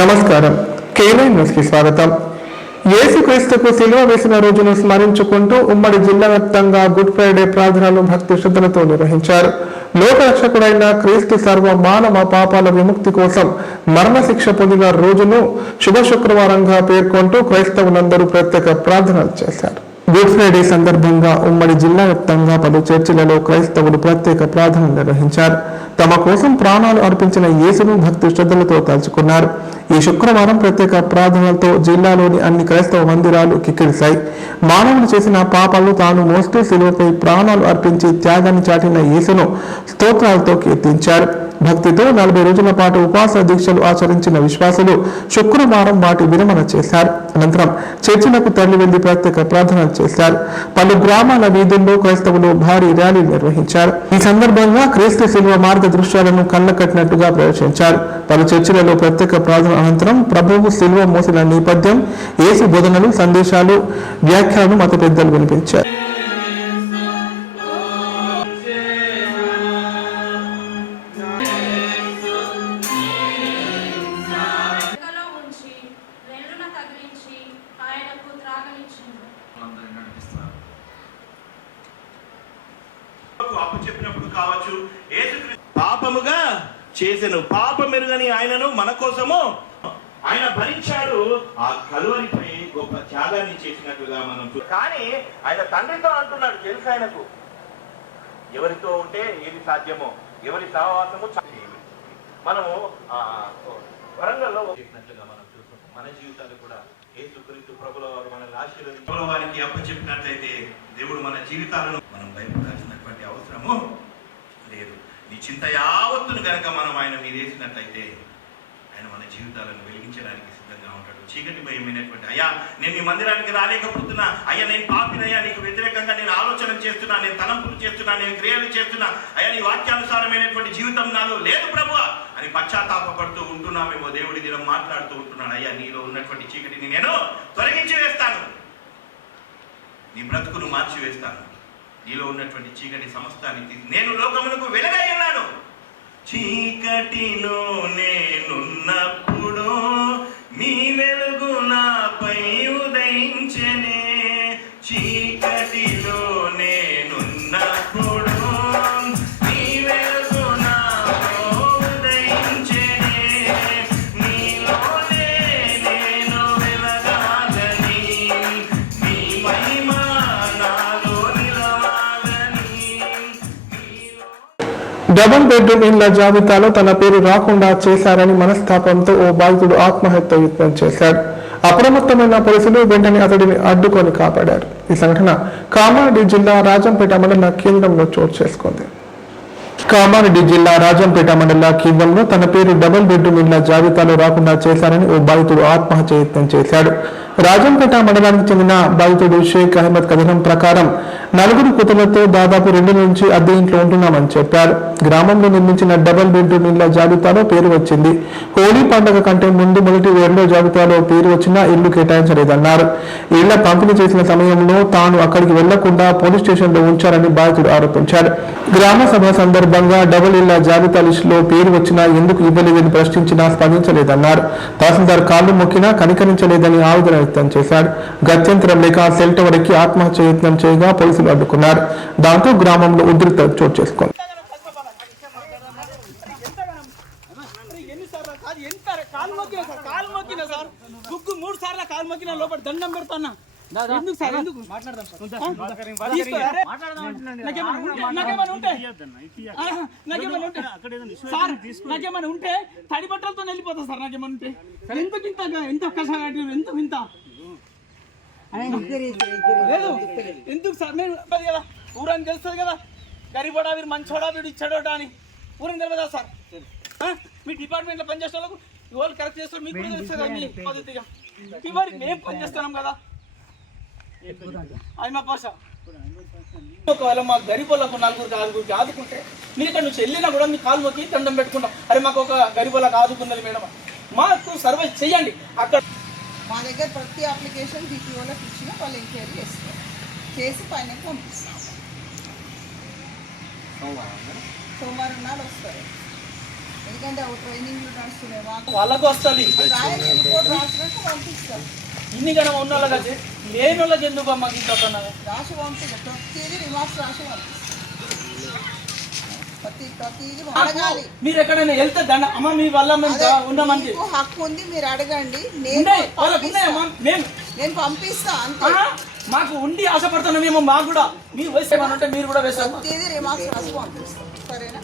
నమస్కారం. కేవై న్యూస్కి స్వాగతం. యేసుక్రీస్తుకు శిలువ వేసిన రోజును స్మరించుకుంటూ ఉమ్మడి జిల్లా వ్యాప్తంగా గుడ్ ఫ్రైడే ప్రార్థనలు భక్తి శ్రద్ధలతో నిర్వహించారు. లోకరక్షకుడైన క్రీస్తు సర్వ మానవ పాపాల విముక్తి కోసం మరణశిక్ష పొందిన రోజును శుభ శుక్రవారంగా పేర్కొంటూ క్రైస్తవులందరూ ప్రత్యేక ప్రార్థనలు చేశారు. గుడ్ ఫ్రైడే సందర్భంగా ఉమ్మడి జిల్లా వ్యాప్తంగా పలు చర్చిలలో క్రైస్తవులు ప్రత్యేక ప్రార్థనలు నిర్వహించారు. తమ కోసం ప్రాణాలు అర్పించిన యేసును భక్తి శ్రద్ధలతో తలుచుకున్నారు. ఈ శుక్రవారం ప్రత్యేక ప్రార్థనలతో జిల్లాలోని అన్ని క్రైస్తవ మందిరాలు కిక్కిరిశాయి. మానవులు చేసిన పాపాలను తాను మోస్తూ శిలువపై ప్రాణాలు అర్పించి త్యాగాన్ని చాటిన యేసును స్తోత్రాలతో కీర్తించారు. భక్తితో 40 రోజుల పాటు ఉపవాస దీక్షలు ఆచరించిన విశ్వాసులు శుక్రవారం వాటి విరమణ చేశారు. అనంతరం చర్చిలకు తరలి వెళ్లి ప్రత్యేక ప్రార్థనలు చేశారు. పలు గ్రామాల వీధుల్లో క్రైస్తవులు భారీ ర్యాలీ నిర్వహించారు. ఈ సందర్భంగా క్రీస్తు శిలువ మార్గ దృశ్యాలను కళ్ళకట్టినట్టుగా ప్రదర్శించారు. పలు చర్చిలలో ప్రత్యేక ప్రార్థన అనంతరం ప్రభువు శిలువ మోసిన నేపథ్యం, యేసు బోధనలు, సందేశాలు, వ్యాఖ్యలను మత పెద్దలు వినిపించారు. చెప్పినప్పుడు కావచ్చు, పాపముగా చేసెను, పాపమెరుగని ఆయనను మన కోసము ఆయన భరించాడు. ఆ కలువరిపై గొప్ప త్యాగాన్ని చేసినట్టుగా మనం కానీ ఆయన తండ్రితో అంటున్నాడు, తెలుసు ఆయనకు ఎవరితో ఉంటే ఏది సాధ్యమో, ఎవరి సహవాసము మనము వరంగల్లో చేసినట్లుగా మనం చూస్తాం. మన జీవితాలు కూడా యేసుక్రీస్తు ప్రభుల వారు మనల్ని ఆశీర్వదించి వారికి అప్పచెప్పినట్లయితే దేవుడు మన జీవితాలను మనం భయపడాల్సినటువంటి అవసరము లేదు. నీ చింత యావత్తును కనుక మనం ఆయన మీద వేసినట్లయితే ఆయన మన జీవితాలను వెలిగించడానికి సిద్ధంగా ఉంటాడు. చీకటి భయమైనటువంటి అయ్యా నేను నీ మందిరానికి రాలేకపోతున్నా, అయ్యా నేను పాపినయ్యా, నీకు వ్యతిరేకంగా నేను ఆలోచన చేస్తున్నా, నేను తలంపులు చేస్తున్నా, నేను క్రియలు చేస్తున్నా, అయ్యా నీ వాక్యానుసారమైనటువంటి జీవితం నాలో లేదు ప్రభువా అని పశ్చాత్తాపడుతూ ఉంటున్నామేమో. దేవుడి దినం మాట్లాడుతూ ఉంటున్నాడు, అయ్యా నీలో ఉన్నటువంటి చీకటిని నేను తొలగించి వేస్తాను, నీ బ్రతుకును మార్చి వేస్తాను, నీలో ఉన్నటువంటి చీకటి సమస్తాన్ని నేను లోకమునకు వెలుగై ఉన్నాను. చీకటిలో నేనున్నప్పుడు మీ వెలుగు నాపై ఉదయించెనే, చీకటిలో నేనున్నప్పుడు మీ వెలుగు నాపై ఉదయించెనే, నీలోనే నేను వెలగాలని, నీ మహిమ నాలో నిలవాలని. డబుల్ బెడ్రూమ్ ఇళ్ల జాబితాలో తన పేరు రాకుండా చేశారని మనస్తాపంతో ఓ బాధితుడు ఆత్మహత్య యత్నం చేశాడు. అప్రమత్తమైన పోలీసులు వెంటనే అతడిని అడ్డుకొని కాపాడారు. ఈ సంఘటన కామారెడ్డి జిల్లా రాజంపేట మండల కేంద్రంలో చోటు చేసుకుంది. కామారెడ్డి జిల్లా రాజంపేట మండల కేంద్రంలో తన పేరు డబుల్ బెడ్రూమ్ ఇళ్ల జాబితాలో రాకుండా చేశారని ఓ బాధితుడు ఆత్మహత్య యత్నం చేశాడు. రాజంపేట మండలానికి చెందిన బాధితుడు షేక్ అహ్మద్ కథనం ప్రకారం 4 కూతుళ్లతో దాదాపు 2 నుంచి అద్దె ఇంట్లో ఉంటున్నామని చెప్పారు. గ్రామంలో నిర్మించిన డబుల్ బెడ్రూమ్ ఇళ్ల జాబితాలో పేరు వచ్చింది. హోలీ పండుగ కంటే ముందు మొదటి 2వ జాబితాలో పేరు వచ్చినా ఇల్లు కేటాయించలేదన్నారు. ఇళ్ల పంపిణీ చేసిన సమయంలో తాను అక్కడికి వెళ్లకుండా పోలీస్ స్టేషన్లో ఉంచారని బాధితుడు ఆరోపించారు. గ్రామ సభ సందర్భంగా డబుల్ ఇళ్ల జాబితా లిస్టులో పేరు వచ్చినా ఎందుకు ఇవ్వలేదని ప్రశ్నించినా స్పందించలేదన్నారు. తహసీల్దార్ కాళ్లు మొక్కినా కనికరించలేదని ఆవేదన వ్యక్తం చేశాడు. గత్యంతరం లేక సెల్ టవర్ ఎక్కి ఆత్మహత్య యత్నం చేయగా పోలీసులు అడ్డుకున్నారు. దాంతో గ్రామంలో ఉద్రిక్త చోటు చేసుకుంది. నాకేమైనా ఉంటే తడి బట్టలతో వెళ్ళిపోతా సార్. నాకేమైనా ఉంటే ఎందుకు ఎంత కష్టం, ఎందుకు ఇంత లేదు, ఎందుకు సార్? నేను కదా ఊరని తెలుస్తుంది కదా, గరీబోడా వీరు మంచోడా వీడు ఇచ్చాడోడా అని ఊరని తెలియదా సార్? మీ డిపార్ట్మెంట్లో పనిచేసే వాళ్ళకు వాళ్ళు కరెక్ట్ చేస్తారు, మీకు కూడా తెలుస్తుంది కదా మీ పద్ధతిగా. ఇవాళ మేము పనిచేస్తున్నాం కదా. అది మా భాష. ఒకవేళ మా గరీబోళ్ళకు 4-5 ఆదుకుంటే మీరు ఇక్కడ నుంచి వెళ్ళినా కూడా మీ కాలు మొక్కి దండం పెట్టుకుంటాం, అరే మాకు ఒక గరీబోళ్ళకు ఆదుకున్నది మేడం, మాకు సర్వీస్ చెయ్యండి. అక్కడ మా దగ్గర ప్రతి అప్లికేషన్ DPOలకు ఇచ్చిన వాళ్ళు ఎంక్వైరీ చేస్తారు, చేసి పైన పంపిస్తాం. సోమవారం నాడు వస్తారు. ఎందుకంటే ట్రైనింగ్లు నడుస్తున్నాయి మాకు వాళ్ళకు వస్తుంది రాయాలి రిపోర్ట్ రాసినాక పంపిస్తాం ఇన్ని గణం ఉన్న వాళ్ళకి అయితే లేని వాళ్ళకి ఎందుకు అమ్మ ఇంత రాసి పంపిస్తాం ప్రతిదీ రిమార్క్స్ రాసి పంపిస్తాం ప్రతిదీ అడగాలి మీరు ఎక్కడైనా వెళ్తే దండ అమ్మ మీ వల్ల మేము ఉన్నామని మీకు హక్కు ఉంది మీరు అడగండి వాళ్ళకు ఉన్నాయమ్మా మేము నేను పంపిస్తా అంతే మాకు ఉండి ఆశపడుతున్నాం మేము మాకు కూడా మీరు వేసేమనంటే మీరు కూడా వేసాము ప్రతిదీ రిమార్క్స్ రాసి పంపిస్తాం సరేనా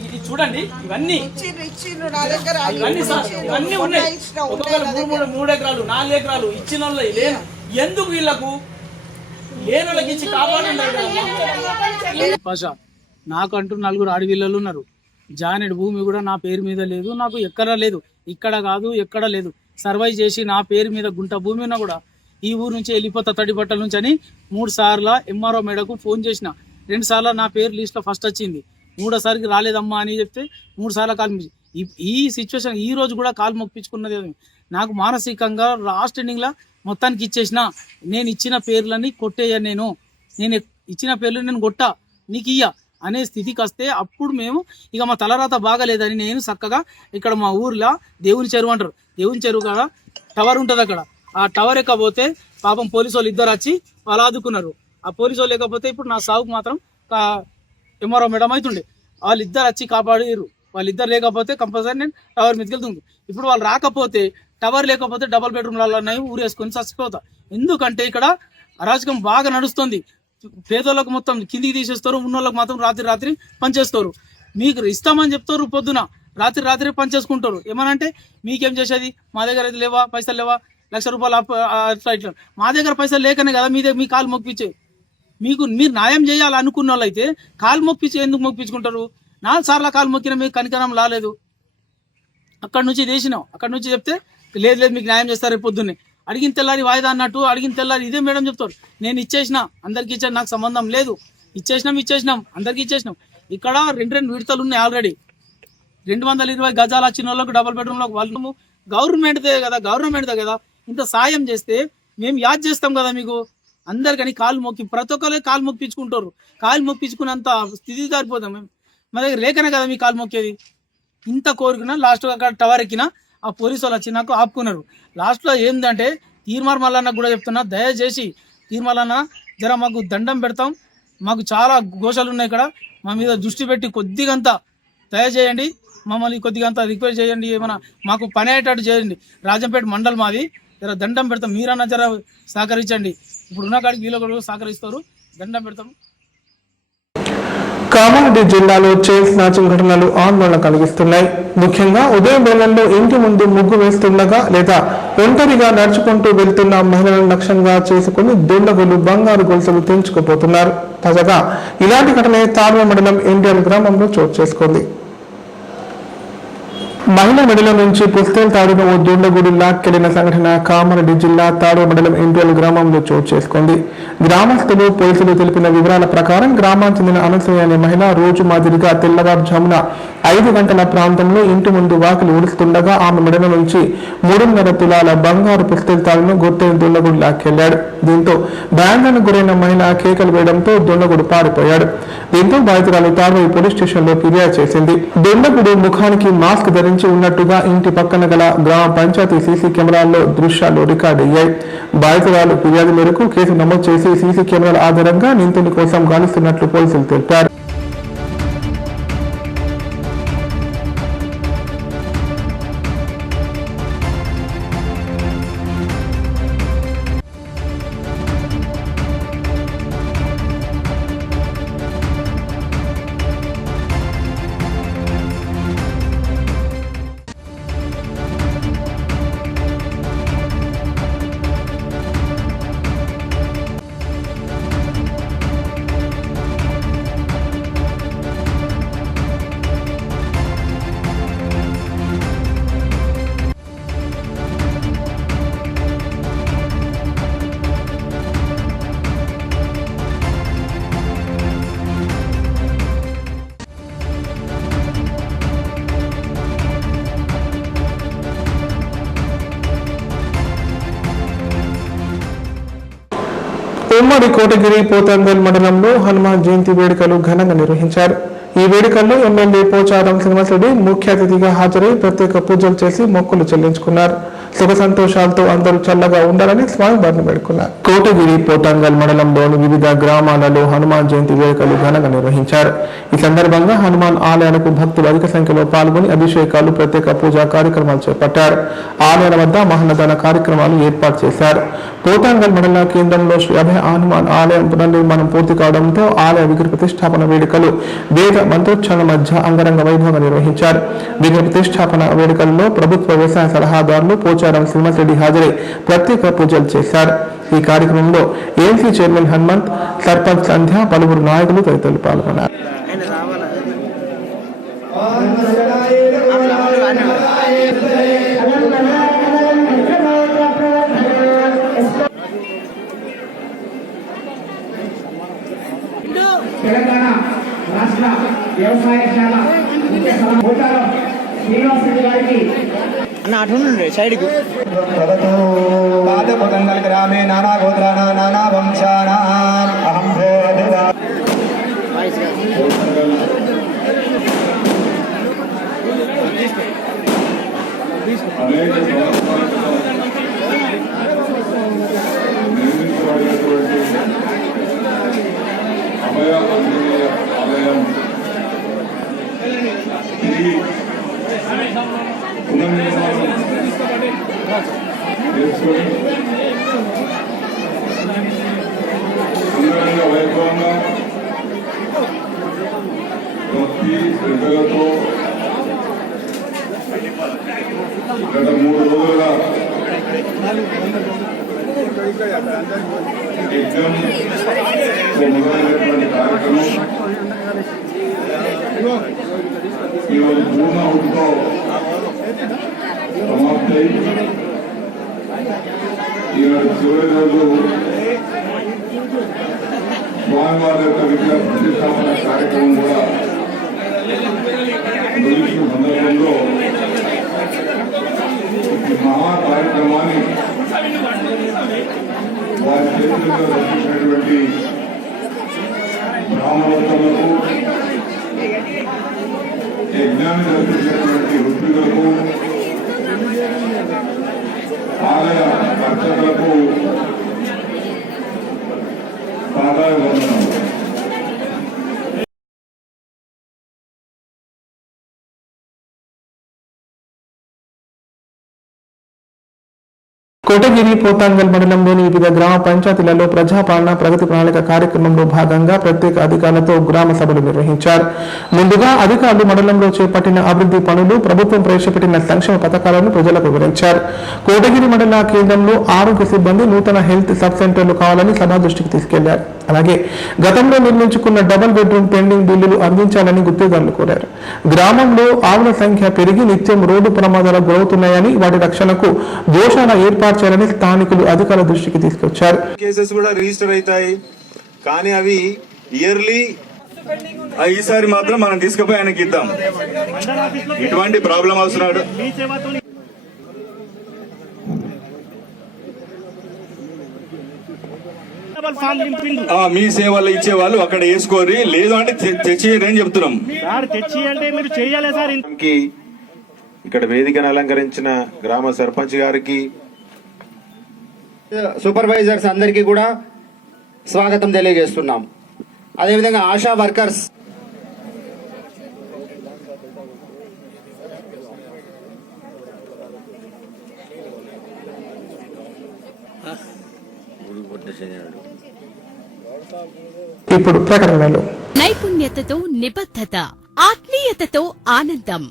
ఇది చూడండి ఇవన్నీ ఇచ్చిండ్రు నా దగ్గర ఇవన్నీ ఇవన్నీ ఉన్నాయి ఒక్కొక్కరు 3 ఎకరాలు 4 ఎకరాలు ఇచ్చిన వాళ్ళు లేను ఎందుకు వీళ్ళకు లేని వాళ్ళకి ఇచ్చి కాపాడండి పాషా నాకంటూ 4 ఆడపిల్లలు ఉన్నారు. జానెడ్ భూమి కూడా నా పేరు మీద లేదు, నాకు ఎక్కడ లేదు, ఇక్కడ కాదు ఎక్కడ లేదు. సర్వై చేసి నా పేరు మీద గుంట భూమి ఉన్నా కూడా ఈ ఊరు నుంచి వెళ్ళిపోతా తడిబట్టల నుంచి అని 3 సార్లు ఎంఆర్ఓ మేడకు ఫోన్ చేసిన. 2 సార్లు నా పేరు లిస్ట్లో ఫస్ట్ వచ్చింది, 3సారికి రాలేదమ్మా అని చెప్తే 3 సార్లు కాల్ ఈ సిచ్యువేషన్ ఈ రోజు కూడా కాలు మొప్పించుకున్నది. నాకు మానసికంగా లాస్ట్ ఎండింగ్లో మొత్తానికి ఇచ్చేసిన. నేను ఇచ్చిన పేర్లని కొట్టేయ, నేను ఇచ్చిన పేర్లు నేను కొట్టా నీకు ఇయ్య అనే స్థితికి వస్తే అప్పుడు మేము ఇక మా తలరాత బాగలేదని నేను చక్కగా ఇక్కడ మా ఊర్లో దేవుని చెరువు అంటారు, దేవుని చెరువు కాడ టవర్ ఉంటుంది, అక్కడ ఆ టవర్ ఎక్కకపోతే పాపం పోలీసు వాళ్ళు 2 వచ్చి వాళ్ళు ఆదుకున్నారు. ఆ పోలీసు వాళ్ళు లేకపోతే ఇప్పుడు నా సాగుకు మాత్రం ఎంఆర్ఓ మేడం అవుతుండే. వాళ్ళిద్దరు వచ్చి కాపాడారు. వాళ్ళిద్దరు లేకపోతే కంపల్సరీ నేను టవర్ మీదకి వెళ్తుంది. ఇప్పుడు వాళ్ళు రాకపోతే టవర్ లేకపోతే డబల్ బెడ్రూమ్లలో ఊరేసుకొని చచ్చిపోతా. ఎందుకంటే ఇక్కడ అరాచకం బాగా నడుస్తుంది. పేదోళ్ళకు మొత్తం కిందికి తీసేస్తారు, ఉన్నోళ్ళకి మాత్రం రాత్రి పనిచేస్తారు. మీకు ఇస్తామని చెప్తారు, పొద్దున రాత్రి పనిచేసుకుంటారు. ఏమనంటే మీకేం చేసేది, మా దగ్గర అయితే లేవా, పైసలు లేవా, ₹1,00,000 ఇట్లా. మా దగ్గర పైసలు లేకనే కదా మీ కాలు మొక్కిచ్చే. మీరు న్యాయం చేయాలనుకున్న వాళ్ళు అయితే కాలు మొక్కించి ఎందుకు మొక్కించుకుంటారు? 4 సార్లు కాలు మొక్కిన మీకు కనికరం రాలేదు. అక్కడి నుంచి చేసినాం, అక్కడి నుంచి చెప్తే లేదు మీకు న్యాయం చేస్తారు రేపు పొద్దున్నే. అడిగిన తెల్లారి వాయిదా అన్నట్టు అడిగిన తెల్లారి ఇదే మేడం చెప్తారు, నేను ఇచ్చేసిన అందరికి ఇచ్చాను, నాకు సంబంధం లేదు, ఇచ్చేసినాం అందరికి ఇచ్చేసినాం. ఇక్కడ 2 విడతలు ఉన్నాయి ఆల్రెడీ. 220 గజాలు వచ్చిన వాళ్ళకు డబుల్ బెడ్రూమ్లకు వాళ్ళు గవర్నమెంట్దే కదా. ఇంత సాయం చేస్తే మేము యాద్ చేస్తాం కదా మీకు అందరికని. కాలు మొక్కి ప్రతి ఒక్కరు కాలు మొక్కించుకుంటారు. కాలు మొక్కించుకున్నంత స్థితి సరిపోతాం మేము. మా దగ్గర లేకనే కదా మీ కాలు మొక్కేది. ఇంత కోరుకున్నా లాస్ట్ అక్కడ టవర్ ఎక్కిన ఆ పోలీసు వాళ్ళు వచ్చి నాకు ఆపుకున్నారు. లాస్ట్లో ఏంటంటే తీర్మార్ మల్లన్న కూడా చెప్తున్నా, దయచేసి తీర్మాలన్న జర మాకు దండం పెడతాం, మాకు చాలా ఘోషాలు ఉన్నాయి ఇక్కడ, మా మీద దృష్టి పెట్టి కొద్దిగంతా దయచేయండి, మమ్మల్ని కొద్దిగంతా రిక్వెస్ట్ చేయండి, ఏమైనా మాకు పని అయ్యేటట్టు చేయండి. రాజంపేట మండల్ మాది, జర దండం పెడతాం, మీరన్నా జర సహకరించండి. ఇప్పుడు ఉన్న కాడికి వీళ్ళు కూడా సహకరిస్తారు, దండం పెడతాం. కామారెడ్డి జిల్లాలో చైన్ స్నాచింగ్ ఘటనలు ఆందోళన కలిగిస్తున్నాయి. ముఖ్యంగా ఉదయం వేళల్లో ఇంటి ముందు ముగ్గు వేస్తుండగా లేదా ఒంటరిగా నడుచుకుంటూ వెళ్తున్న మహిళలను లక్ష్యంగా చేసుకుని దుండగులు బంగారు గొలుసులు తెంచుకుపోతున్నారు. తాజాగా ఇలాంటి ఘటన తాళ్వ మండలం ఎన్టీఆర్ గ్రామంలో చోటు చేసుకుంది. మహిళ మెడల నుంచి పుస్తెల తాడును ఓ దుండగుడు లాక్కెళ్లిన సంఘటన కామారెడ్డి జిల్లా తాడు మండలం ఎన్టీఆర్ గ్రామంలో చోటు చేసుకుంది. గ్రామస్తులు పోలీసులు తెలిపిన వివరాల ప్రకారం గ్రామానికి చెందిన అనసూయ అనే మహిళ రోజు మాదిరిగా తెల్లవారుజామున 5 గంటల ప్రాంతంలో ఇంటి ముందు వాకిలి ఊడుస్తుండగా ఆమె మెడల నుంచి 3.5 తులాల బంగారు పుస్తెల తాడును గుర్తైన దుండగుడు లాక్కెళ్లాడు. దీంతో భయాందోళనకు గురైన మహిళ కేకలు వేయడంతో దుండగుడు పారిపోయాడు. దీంతో బాధితురాలు తాడోయి పోలీస్ స్టేషన్ లో ఫిర్యాదు చేసింది. దుండగుడు ముఖానికి మాస్క్ ధరించి ఉన్నట్టుగా ఇంటి పక్కన గల గ్రామ పంచాయతీ సీసీ కెమెరాల్లో దృశ్యాలు రికార్డు అయ్యాయి. బాధితురాలు ఫిర్యాదు మేరకు కేసు నమోదు చేసి సీసీ కెమెరాల ఆధారంగా నిందితుడి కోసం గాలిస్తున్నట్లు పోలీసులు తెలిపారు. ఉమ్మడి కోటగిరి పోతంగల్ మండలంలో హనుమాన్ జయంతి వేడుకలు ఘనంగా నిర్వహించారు. ఈ వేడుకల్లో ఎమ్మెల్యే పోచారం శ్రీనివాసరెడ్డి ముఖ్య అతిథిగా హాజరై ప్రత్యేక పూజలు చేసి మొక్కులు చెల్లించుకున్నారు. సుఖ సంతోషాలతో అందరూ చల్లగా ఉండాలని స్వామివారిని వేడుకున్నారు. కోటగిరి పోతంగల్ మండలంలోని వివిధ గ్రామాలలో హనుమాన్ జయంతి వేడుకలు ఘనంగా నిర్వహించారు. ఈ సందర్భంగా హనుమాన్ ఆలయాలకు భక్తులు అధిక సంఖ్యలో పాల్గొని అభిషేకాలు, ప్రత్యేక పూజా కార్యక్రమాలు చేపట్టారు. ఆలయాల వద్ద మహాన్నదాన కార్యక్రమాలు ఏర్పాటు చేశారు. పోతంగల్ మండల కేంద్రంలో శ్రీ అభయ హనుమాన్ ఆలయం పునర్నిర్మాణం పూర్తి కావడంతో ఆలయ విగ్రహ ప్రతిష్టాపన వేడుకలు వేద మంత్రోచ్చారణ మధ్య అంగరంగ వైభవంగా నిర్వహించారు. విగ్రహ ప్రతిష్టాపన వేడుకల్లో ప్రభుత్వ వ్యవసాయ సలహాదారులు పోచారం శ్రీనివాసరెడ్డి హాజరై ప్రత్యేక పూజలు చేశారు. ఈ కార్యక్రమంలో ఏఎంసీ చైర్మన్ హనుమంత్, సర్పంచ్ సంధ్య, పలువురు నాయకులు తదితరులు పాల్గొన్నారు. తెలంగాణ రాష్ట్ర వ్యవసాయ శాఖ ముఖ్య పోచారం శ్రీనివాసరెడ్డి గారికి పోతంగల్ గ్రామే నానా గోత్రాణ నానా వంశానా అహం అభయ ఆంజనేయ ఆలయం పునర్నిర్మాణం చేసుకొని అంగరంగ వైభవంగా భక్తి శ్రద్ధలతో గత 3 రోజులుగా యజ్ఞం మొదలైనటువంటి కార్యక్రమం ఈరోజు పూర్ణాహుతితో సమాప్తై ఈరోజు చివరి రోజు స్వామివారి యొక్క విగ్రహ ప్రతిష్టాపన కార్యక్రమం కూడా ముగిసిన సందర్భంలో ఈ మహా కార్యక్రమాన్ని వారి చేతుల్లో రక్షించినటువంటి బ్రాహ్మణోత్తములకు, యజ్ఞాన్ని రక్షించినటువంటి ఋత్వికులకు, ఆలయ అర్చకులకు పాదాభివందనం. కోటగిరి పోతంగల్ మండలంలోని వివిధ గ్రామ పంచాయతీలలో ప్రజాపాలన ప్రగతి ప్రణాళిక కార్యక్రమంలో భాగంగా ప్రత్యేక అధికారులతో గ్రామ సభలు నిర్వహించారు. ముందుగా అధికారులు మండలంలో చేపట్టిన అభివృద్ధి పనులు, ప్రభుత్వం ప్రవేశపెట్టిన సంక్షేమ పథకాలను ప్రజలకు వివరించారు. కోటగిరి మండల కేంద్రంలో ఆరోగ్య సిబ్బంది నూతన హెల్త్ సబ్ సెంటర్లు కావాలని సభ దృష్టికి తీసుకెళ్లారు. అలాగే గతంలో నిర్మించుకున్న డబుల్ బెడ్రూమ్ పెండింగ్ బిల్లులు అందించాలని గుత్తేదారులు కోరారు. గ్రామంలో ఆవుల సంఖ్య పెరిగి నిత్యం రోడ్డు ప్రమాదాలకు గురవుతున్నాయని, వాటి రక్షణకు గోశాల ఏర్పాటు చేయాలని స్థానికులు అధికారుల దృష్టికి తీసుకొచ్చారు. కేసెస్ కూడా రిజిస్టర్ అవుతాయి, కానీ అవి ఇయర్లీ ఈసారి మాత్రం మనం తీసుకుపోయి ఆయనకి ఇద్దాం. ఇటువంటి ప్రాబ్లం వస్తున్నాడు. మీ సేవలు ఇచ్చే వాళ్ళు అక్కడ వేసుకోరి, లేదు అంటే తెచ్చేయండి అని చెప్తున్నాం. తెచ్చి అంటే మీరు చేయాలి సార్. ఇక్కడ వేదికను అలంకరించిన గ్రామ సర్పంచ్ గారికి, సూపర్వైజర్స్ అందరికీ కూడా స్వాగతం తెలియజేస్తున్నాం. అదేవిధంగా ఆశా వర్కర్స్, ఇప్పుడు ప్రకటనలు. నైపుణ్యతతో నిబద్ధత, ఆత్మీయతతో ఆనందం,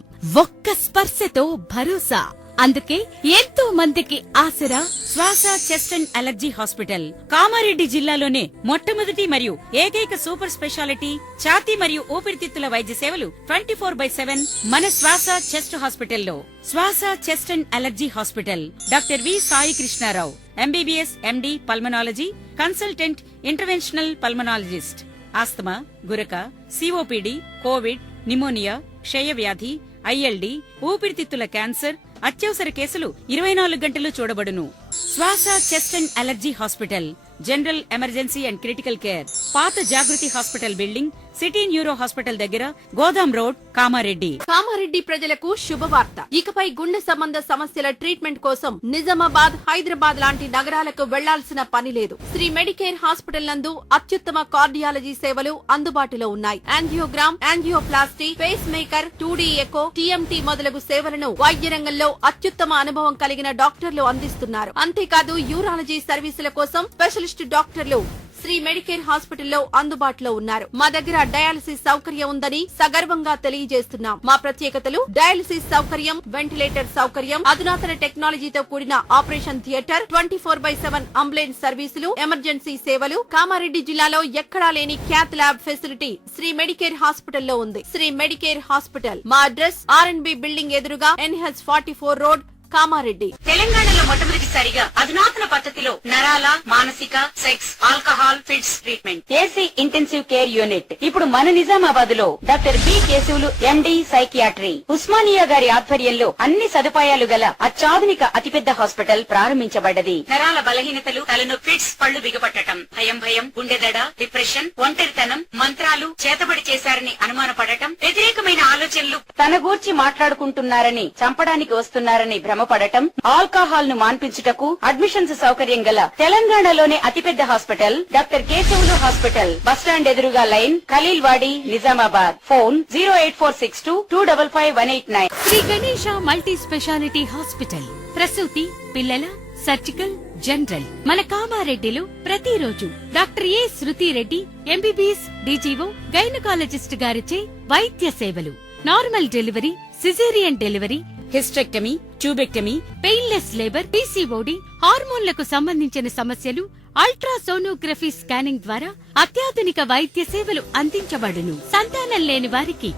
ఒక్క స్పర్శతో భరోసా. అందుకే ఎంతో మందికి ఆసరా శ్వాస chest and allergy hospital. Kamareddy జిల్లాలోనే మొట్టమొదటి మరియు ఏకైక సూపర్ స్పెషాలిటీ ఛాతీ మరియు ఊపిరితిత్తుల వైద్య సేవలు 24/7 మన శ్వాస చెస్ట్ హాస్పిటల్లో. Swasa chest and allergy hospital. Doctor V Sai Krishnarao, MBBS MD pulmonology, consultant interventional pulmonologist. Asthma, గురక, సిఓపిడి, కోవిడ్, నిమోనియా, క్షయవ్యాధి, ఐఎల్డి, ఊపిరితిత్తుల క్యాన్సర్, అత్యవసర కేసులు 24 గంటలు చూడబడును. Swasa chest and allergy hospital. General emergency and critical care. పాత Jagruti hospital building, city neuro hospital దగ్గర, గోదాం రోడ్, కామారెడ్డి. కామారెడ్డి ప్రజలకు శుభవార్త. ఇకపై గుండె సంబంధ సమస్యల ట్రీట్మెంట్ కోసం నిజామాబాద్, హైదరాబాద్ లాంటి నగరాలకు వెళ్లాల్సిన పని లేదు. శ్రీ మెడికేర్ హాస్పిటల్ నందు అత్యుత్తమ కార్డియాలజీ సేవలు అందుబాటులో ఉన్నాయి. Angiogram, angioplasty, pacemaker, 2D echo, TMT మొదలగు సేవలను వైద్య రంగంలో అత్యుత్తమ అనుభవం కలిగిన డాక్టర్లు అందిస్తున్నారు. అంతేకాదు యూరాలజీ సర్వీసుల కోసం స్పెషలిస్ట్ డాక్టర్లు శ్రీ మెడికేర్ హాస్పిటల్లో అందుబాటులో ఉన్నారు. మా దగ్గర డయాలసిస్ సౌకర్యం ఉందని సగర్వంగా తెలియజేస్తున్నాం. మా ప్రత్యేకతలు: డయాలసిస్ సౌకర్యం, వెంటిలేటర్ సౌకర్యం, అధునాతన టెక్నాలజీతో కూడిన ఆపరేషన్ థియేటర్, 24/7 అంబులెన్స్ సర్వీసులు, ఎమర్జెన్సీ సేవలు. కామారెడ్డి జిల్లాలో ఎక్కడా లేని cath lab facility Shri Medicare హాస్పిటల్లో ఉంది. Shri Medicare Hospital. మా అడ్రస్ R&B బిల్డింగ్ ఎదురుగా NH 44 రోడ్, కామారెడ్డి. తెలంగాణలో మొట్టమొదటిసారిగా అధునాతన పద్ధతిలో నరాల, మానసిక, sex, alcohol, fits treatment, AC intensive care unit ఇప్పుడు మన నిజామాబాద్ లో doctor B Keshavulu MD psychiatry, Osmania గారి ఆధ్వర్యంలో అన్ని సదుపాయాలు గల అత్యాధునిక అతిపెద్ద హాస్పిటల్ ప్రారంభించబడ్డది. నరాల బలహీనతలు, తలనొప్పి, ఫిట్స్, పళ్లు బిగపట్టడం, భయం, గుండెదడ, డిప్రెషన్, ఒంటరితనం, మంత్రాలు చేతబడి చేశారని అనుమానపడటం, వ్యతిరేకమైన ఆలోచనలు, తన గూర్చి మాట్లాడుకుంటున్నారని, చంపడానికి వస్తున్నారని భ్రమపడటం, ఆల్కహాల్ ను మాన్పించుటకు అడ్మిషన్స్ సౌకర్యం గల తెలంగాణలోనే అతిపెద్ద hospital doctor Keshavulu hospital, bus stand ఎదురుగా line, Khaleel Wadi, Nizamabad. Phone 08462255189. Shri Ganesha multi speciality hospital. ప్రసూతి, పిల్లల, సర్జికల్, జనరల్. మన కామారెడ్డిలో ప్రతిరోజు doctor A Shruti Reddy MBBS DGO gynaecologist గారిచే వైద్య సేవలు. Normal delivery, caesarean delivery, hysterectomy, tubectomy, painless labour, PCOD, హార్మోన్లకు సంబంధించిన సమస్యలు, అల్ట్రాసోనోగ్రఫీ స్కానింగ్ ద్వారా అత్యాధునిక వైద్య సేవలు అందించబడును. సంతానం లేని వారికి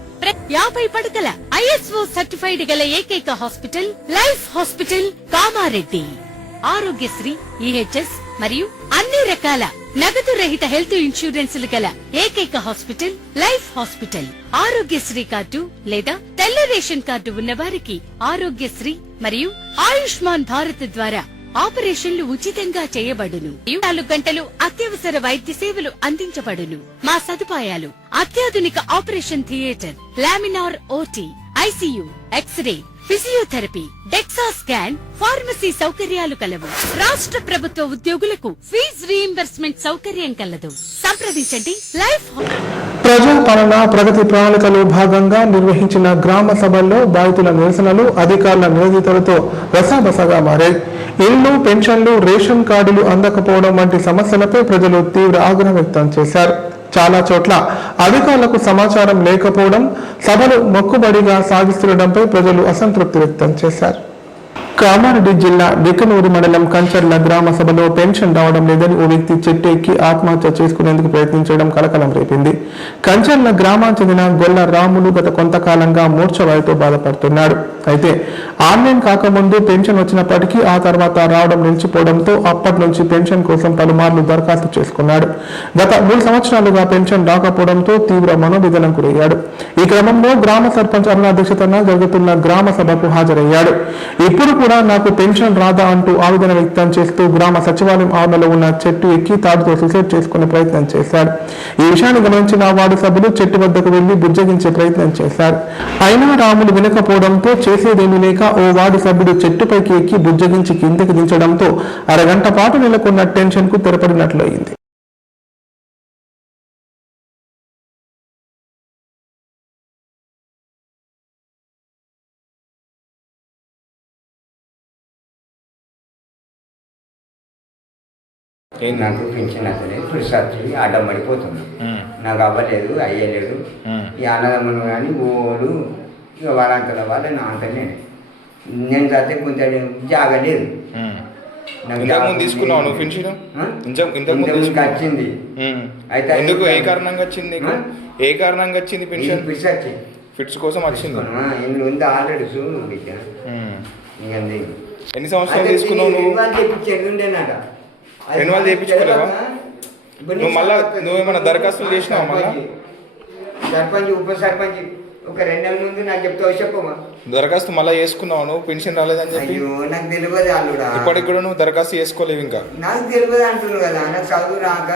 50 పడకల ISO సర్టిఫైడ్ గల ఏకైక hospital life hospital Kamareddy. Aarogyasri, EHS మరియు అన్ని రకాల నగదు రహిత హెల్త్ ఇన్సూరెన్సులు గల ఏకైక hospital life hospital. Aarogyasri card లేదా తెల్ల రేషన్ కార్డు ఉన్న వారికి ఆరోగ్యశ్రీ మరియు ఆయుష్మాన్ భారత్ ద్వారా ఆపరేషన్లు ఉచితంగా చేయబడును. 24 గంటలు అత్యవసర వైద్య సేవలు అందించబడును. మా సదుపాయాలు: అత్యాధునిక operation theatre, laminar OT, ICU, x ray, physiotherapy, DEXA scan, pharmacy సౌకర్యాలు కలవు. రాష్ట్ర ప్రభుత్వ ఉద్యోగులకు ఫీజు రీయింబర్స్మెంట్ సౌకర్యం కలదు. సంప్రదించండి. లైఫ్ ప్రజాపాలన ప్రగతి ప్రణాళికలో భాగంగా నిర్వహించిన గ్రామ సభల్లో బాధితుల నిరసనలు అధికారుల నివేదికలతో రసాబసగా మారాయి. ఇళ్లు, పెన్షన్లు, రేషన్ కార్డులు అందకపోవడం వంటి సమస్యలపై ప్రజలు తీవ్ర ఆగ్రహం వ్యక్తం చేశారు. చాలా చోట్ల అధికారులకు సమాచారం లేకపోవడం, సభలు మొక్కుబడిగా సాగిస్తుండటంపై ప్రజలు అసంతృప్తి వ్యక్తం చేశారు. కామారెడ్డి జిల్లా బికనూరు మండలం కంచర్ల గ్రామ సభలో పెన్షన్ రావడం లేదని ఓ వ్యక్తి చెట్టు ఎక్కి ఆత్మహత్య చేసుకునేందుకు ప్రయత్నించడం కలకలం రేపింది. కంచర్ల గ్రామానికి చెందిన గొల్ల రాములు గత కొంతకాలంగా మూర్ఛవాయుతో బాధపడుతున్నాడు. అయితే ఆన్లైన్ కాకముందు పెన్షన్ వచ్చినప్పటికీ ఆ తర్వాత రావడం నిలిచిపోవడంతో అప్పటి నుంచి పెన్షన్ కోసం పలుమార్లు దరఖాస్తు చేసుకున్నాడు. గత 3 సంవత్సరాలుగా పెన్షన్ రాకపోవడంతో తీవ్ర మనోవేదనకు గురయ్యాడు. ఈ క్రమంలో గ్రామ సర్పంచ్ అరుణ అధ్యక్షతన జరుగుతున్న గ్రామ సభకు హాజరయ్యాడు. ఇప్పుడు కూడా నాకు పెన్షన్ రాదా అంటూ ఆవేదన వ్యక్తం చేస్తూ గ్రామ సచివాలయం ఆవరణలో ఉన్న చెట్టు ఎక్కి తాడుతో సూసైడ్ చేసుకునే ప్రయత్నం చేశాడు. ఈ విషయాన్ని గమనించిన వార్డు సభ్యులు చెట్టు వద్దకు వెళ్లి బుజ్జగించే ప్రయత్నం చేశారు. అయినా రాములు వినకపోవడంతో చేసేదేమీ లేక ఓ వార్డు సభ్యుడు చెట్టుపైకి ఎక్కి బుజ్జగించి కిందకి దించడంతో అరగంట పాటు నెలకొన్న టెన్షన్ కు తెరపడినట్లు అయింది. నాకు పెన్షన్ అసలే పురుషార్థి అడ్డం పడిపోతుంది. నాకు అవ్వలేదు, అయ్యలేదు. ఈ అన్నదమ్ములు కానీ ఓలు ఇక వాళ్ళంతల వాళ్ళ నా అంతనే నేను చదివితే కొంచెం జాగలేదు. తీసుకున్నావు నువ్వు పెన్షన్ వచ్చింది. అయితే ఎందుకు ఏ కారణంగా వచ్చింది? ఏ కారణంగా వచ్చింది పెన్షన్? ఫిట్స్ కోసం వచ్చింది. ఇందులో ఉంది ఆల్రెడీ చూడు బిడ్డ. ఎన్ని సంవత్సరాలు తీసుకున్నావు నువ్వు? ఉండేనాక రెన్యువల్ చేయించుకోలేవా నువ్వు? మళ్ళా నువ్వేమన్నా దరఖాస్తులు చేసినావా? మళ్ళా సర్పంచ్, ఉప సర్పంచ్ ఒక 2 నెలల ముందు నాకు చెప్తావు చెప్పమ్మా. దరఖాస్తు మళ్ళీ చేసుకున్నావు నువ్వు, పెన్షన్ రాలేదని చెప్పి. అయ్యో నాకు తెలియదు అల్లుడా. ఇప్పటికి కూడా నువ్వు దరఖాస్తు చేసుకోలేవు ఇంకా. నాకు తెలియదు అంటున్నావు కదా, నాకు చదువు రాక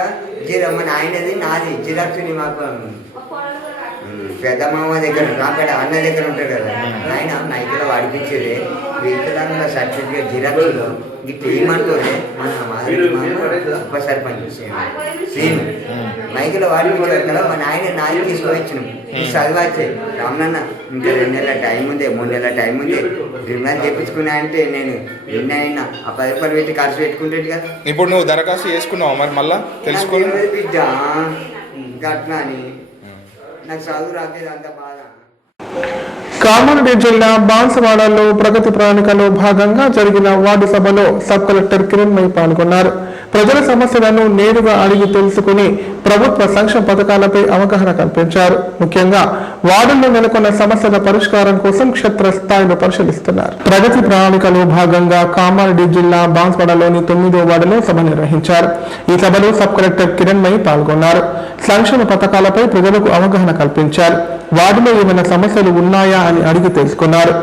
మన ఆయనది నాది జిరాక్స్ మాకు పెద్ద మామ దగ్గర అక్కడ అన్న దగ్గర ఉంటాడు కదా ఆయన నైట్లో వాడిపించేది వికలాంగుల సర్టిఫికేట్ జిరాక్స్లో ఇట్లా ఏమంటూనే మన ఉప సర్పంచ్ సేమ్ మైకులో వాడిపించాడు కదా మన ఆయన నాది తీసుకువచ్చినాం చదివాచ్చే రామనన్న ఇంకా 2 నెలల టైం ఉంది 3 నెలల టైం ఉంది రిమాండ్ తెప్పించుకున్నా అంటే నేను అయినా ఆ 10 రూపాయలు పెట్టి ఖర్చు పెట్టుకుంటాడు కదా. ఇప్పుడు నువ్వు దరఖాస్తు చేసుకున్నావు మరి మళ్ళా తెలుసుకోవాలి బిడ్డ అట్లా అని నాకు చదువు రాలేదు అంత బాధ. కామారెడ్డి జిల్లా బాన్సవాడలో ప్రగతి ప్రణాళికలో భాగంగా జరిగిన వార్డు సభలో సబ్ కలెక్టర్ కిరణ్మయి పాల్గొన్నారు. ప్రజల సమస్యలను నేరుగా అడిగి తెలుసుకుని ప్రభుత్వ సంక్షేమ పథకాలపై అవగాహన కల్పించారు. ముఖ్యంగా వార్డుల్లో నెలకొన్న సమస్యల పరిష్కారం కోసం క్షేత్రస్థాయిలో పరిశీలిస్తున్నారు. ప్రగతి ప్రణాళికలో భాగంగా కామారెడ్డి జిల్లా బాన్స్వాడలోని 9వ వార్డులో సభ నిర్వహించారు. ఈ సభలో సబ్ కలెక్టర్ కిరణ్మయి పాల్గొన్నారు. సంక్షేమ పథకాలపై ప్రజలకు అవగాహన కల్పించారు. వార్డులో ఏమైనా సమస్యలు ఉన్నాయా అని అడిగి తెలుసుకున్నారు.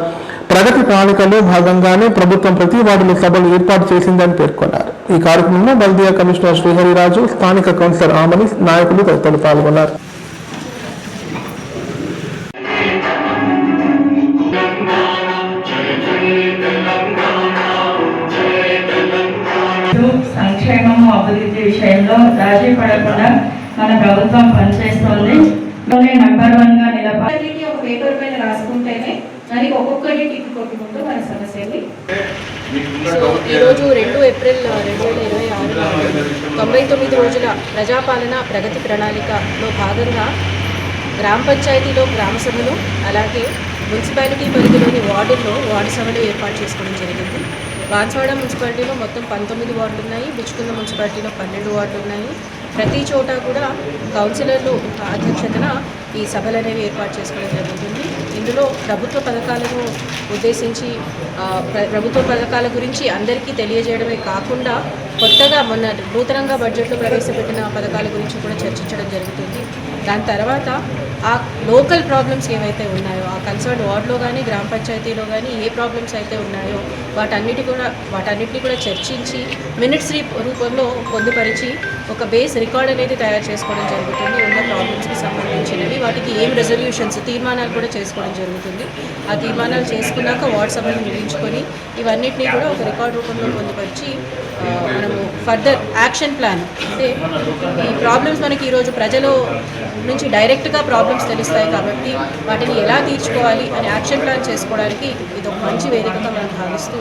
ప్రగతి ప్రణాళికలో భాగంగానే ప్రభుత్వం ప్రతి వార్డులో సభలు ఏర్పాటు చేసిందని పేర్కొన్నారు. ఈ కార్యక్రమంలో బల్దియా కమిషనర్ శ్రీహరిరాజు, స్థానిక కౌన్సిలర్ ఆమని, నాయకులు తదితరులు పాల్గొన్నారు. సంక్షేమము అభివృద్ధి విషయంలో రాజీ పడకుండా మన ప్రభుత్వం పనిచేస్తోంది. నంబర్ 1 గా నిలబడి ఒక పేపర్ పైన రాసుకుంటేనే దానికి ఒక్కొక్కటి టిక్ కొట్టుకుంటూ మన సమస్యని. ఈరోజు 2 ఏప్రిల్ 2026 99 రోజుల ప్రజాపాలన ప్రగతి ప్రణాళికలో భాగంగా గ్రామ పంచాయతీలో గ్రామ సభలు అలాగే మున్సిపాలిటీ పరిధిలోని వార్డుల్లో వార్డు సభలు ఏర్పాటు చేసుకోవడం జరిగింది. బాన్స్వాడ మున్సిపాలిటీలో మొత్తం 19 వార్డులు ఉన్నాయి. బిచ్చుకుంద మున్సిపాలిటీలో 12 వార్డులు ఉన్నాయి. ప్రతి చోట కూడా కౌన్సిలర్లు అధ్యక్షతన ఈ సభలు అనేవి ఏర్పాటు చేసుకోవడం జరుగుతుంది. ఇందులో ప్రభుత్వ పథకాలను ఉద్దేశించి ప్రభుత్వ పథకాల గురించి అందరికీ తెలియజేయడమే కాకుండా కొత్తగా మొన్న నూతనంగా బడ్జెట్లో ప్రవేశపెట్టిన పథకాల గురించి కూడా చర్చించడం జరుగుతుంది. దాని తర్వాత ఆ లోకల్ ప్రాబ్లమ్స్ ఏవైతే ఉన్నాయో ఆ కన్సర్న్ వార్డులో కానీ గ్రామ పంచాయతీలో కానీ ఏ ప్రాబ్లమ్స్ అయితే ఉన్నాయో వాటన్నిటిని కూడా చర్చించి మినిట్స్ రూపంలో పొందుపరిచి ఒక బేస్ రికార్డ్ అనేది తయారు చేసుకోవడం జరుగుతుంది. ఉన్న ప్రాబ్లమ్స్కి సంబంధించినవి వాటికి ఏం రెజల్యూషన్స్ తీర్మానాలు కూడా చేసుకోవడం జరుగుతుంది. ఆ తీర్మానాలు చేసుకున్నాక వార్డ్ సభను నిర్మించుకొని ఇవన్నిటినీ కూడా ఒక రికార్డ్ రూపంలో పొందుపరిచి మనము ఫర్దర్ యాక్షన్ ప్లాన్ అంటే ఈ ప్రాబ్లమ్స్ మనకి ఈరోజు ప్రజల నుంచి డైరెక్ట్గా ప్రాబ్లమ్స్ తెలుస్తాయి కాబట్టి వాటిని ఎలా తీర్చుకోవాలి అని యాక్షన్ ప్లాన్ చేసుకోవడానికి ఇది ఒక మంచి వేదికగా మనం భావిస్తూ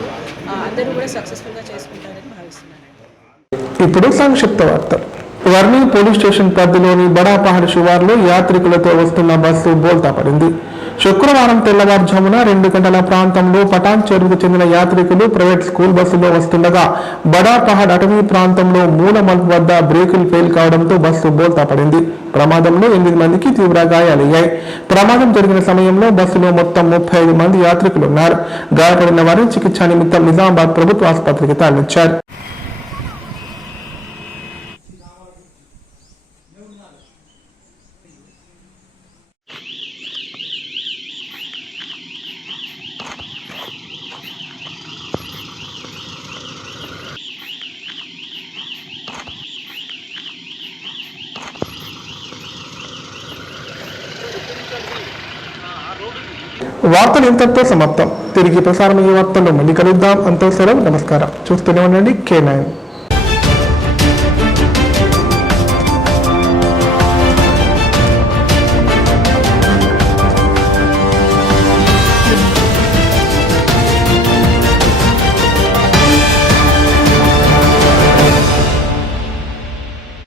అందరూ కూడా సక్సెస్ఫుల్గా చేసుకుంటారని భావిస్తున్నాను. ఇప్పుడు సంక్షిప్త వార్తలు. వర్ణి పోలీస్ స్టేషన్ పరిధిలోని బడాపహాడ్ శివార్లో యాత్రికులతో వస్తున్న బస్సు బోల్తా పడింది. శుక్రవారం తెల్లవారుజామున 2 గంటల ప్రాంతంలో పటాన్ చెరువుకు చెందిన యాత్రికులు ప్రైవేట్ స్కూల్ బస్సులో వస్తుండగా బడాపహాడ్ అటవీ ప్రాంతంలో మూల మలుపు వద్ద బ్రేకులు ఫెయిల్ కావడంతో బస్సు బోల్తా పడింది. ప్రమాదంలో 8 మందికి తీవ్ర గాయాలయ్యాయి. ప్రమాదం జరిగిన సమయంలో బస్సులో మొత్తం 35 మంది యాత్రికులున్నారు. గాయపడిన వారిని చికిత్స నిమిత్తం నిజామాబాద్ ప్రభుత్వ ఆసుపత్రికి తరలించారు. వార్తలు ఇంతటితో సమాప్తం. తిరిగి ప్రసారం ఈ వార్తల్లో మళ్ళీ కలుద్దాం. అంతే సెలవు. నమస్కారం. చూస్తూనే ఉండండి K9.